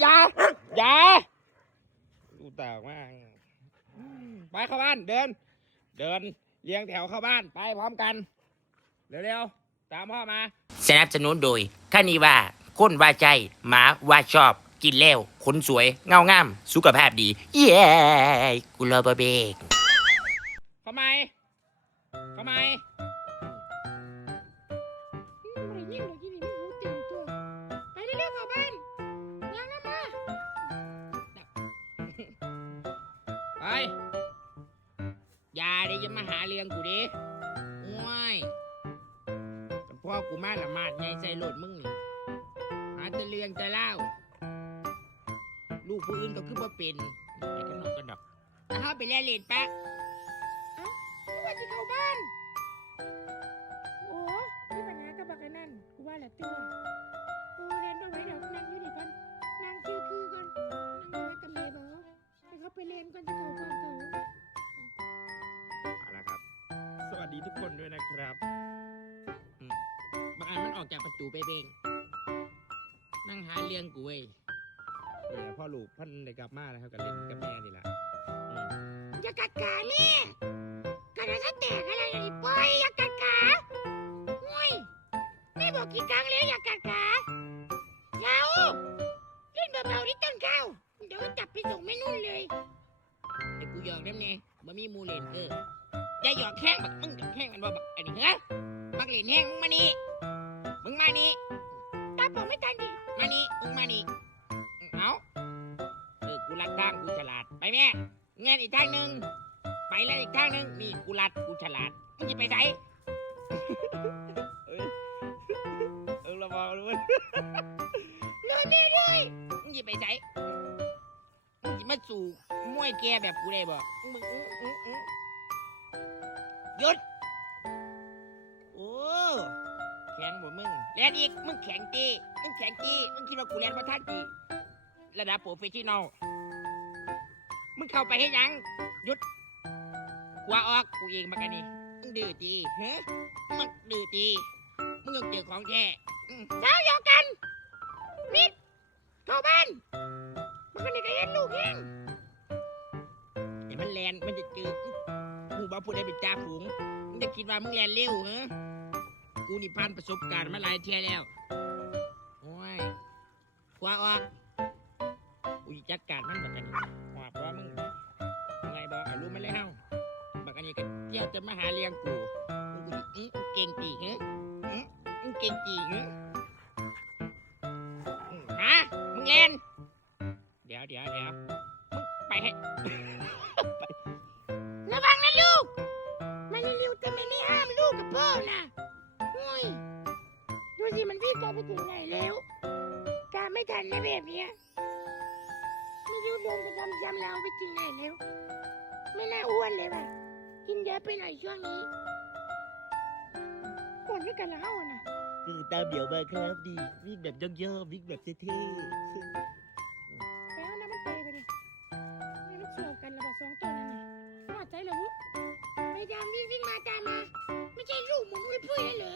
อย่าดูตากมากไปเข้าบ้านเดินเรียงแถวเข้าบ้านไปพร้อมกันเร็วๆตามพ่อมาสนับสนุนโดยคานิว่าคนว่าใจหมาว่าชอบกินแล้วขนสวยเงางามสุขภาพดีเย้กูรอบะเบกเข้ามามันยิ่งเลยที่นี่ไม่รู้ตื่นตัวไปเร็วๆเข้าบ้านยังนะมาไปอย่าดิอย่ามาหาเรื่องกูดิโอ้ยพ่อกูมาละมาดไงใส่โหลดมึงนี่หาแต่เรื่องแต่เล่าลูกผู้อื่นก็คือว่าเป็นไปกันนอกกันดอกถ้าไปเล่นเล่นปะไม่ว่าจะเข้าบ้านโอ้มีปัญหากับบักไอ้นั่นกูว่าแหละตัวกูเรียนไปไว้เดี๋ยวนั่งอยู่ดีกันนั่งคือกันนั่งไว้กับเมย์บอกให้เขาไปเรียนก่อนจะเข้าบ้านเขาเอาละครับสวัสดีทุกคนด้วยนะครับบางอันมันออกจากประตูไปเองนั่งหาเรื่องกูเว้ยนี่แหละพ่อลูกพันเลยกลับมาแล้วครับกับเล่นกับแม่นี่แหละอย่ากัดขาแม่กัดแล้วแตกอะไรอย่างนี้ปล่อยอย่ากัดขาโอ้ยแม่บอกกี่ครั้งแล้วอย่ากัดขาเย้าเล่นเบาๆที่ต้นข้าวเดี๋ยวจับไปส่งแม่นุ่นเลยไอ้กูหยอกน้ำเนี่ยบ่มีมูเล่นอย่าหยอกแข้งบักมึงหยอกแข้งมันบ่บักอันนี้เหรอบักเล่นแห้งมึงมานี่ตาบอกไม่ทันดิมานี่มึงมานี่เอากูรัดทางกูฉลาดไปแม่เงินอีกทางหนึ่งไปแล้วอีกทางหนึ่งนี่กูรัดกูฉลาดมึงจะไปไหนเราบอกเลยนู่นนี่ด้วยมึงจะไปไหนมึงจะมาสู่มวยแกแบบกูได้บ่มึงหยุดโอ้แข็งบ่มึงแลนอีกมึงแข็งจีมึงคิดว่ากูแลนมาท่านจีระดับโปรเฟชชั่นอลมึงเข้าไปให้ยังหยุดกว่าออกกูเองมากันนี่มึงดื้อจีเฮ้มึงดื้อจีมึงต้องเจอของแท้เช้าเดียวกันมิดเข้าบ้านมันก็นี่ก็เห็นลูกเองไอ้มันแลนมันจะเจอมึงบอกพูดได้เป็นจ่าฝูงมึงจะคิดว่ามึงแลนเร็วเหรอกูนี่ผ่านประสบการณ์มาหลายเที่ยแล้วโอ้ยกว่าออกกูจัดการมันแบบนี้ว่าเพราะมึงไงบอกรู้มาแล้วบักอันนี้ก็เที่ยวจะมาหาเลี้ยงกูเก่งจีเหรอเก่งจีเหรอฮะมึงเล่นเดี๋ยวมึงไปให้ระวังนะลูกมันเร็วแต่ไม่ห้ามลูกกับพ่อนะโอ้ยดูสิมันวิ่งไปถึงไหนแล้วตามไม่ทันนะแบบนี้ไม่รู้เดินจะจำแล้วไปถึงไหนแล้วไม่น่าอ้วนเลยว่ะกินเยอะไปหน่อยช่วงนี้ก่อนด้วยกันแล้วนะคือตาเบี่ยวมาครับดีวิ่งแบบย่อๆวิ่งแบบเท่ๆแล้วน้ำมันเตะไปดิไม่รู้เกี่ยวกันระบาด2 ตัวนั่นน่ะว่าใจเหรอวุ้ไปตามวิ่งมาตามมาไม่ใช่ลูกมึงอุ้ยพุ้ยแล้วเหรอ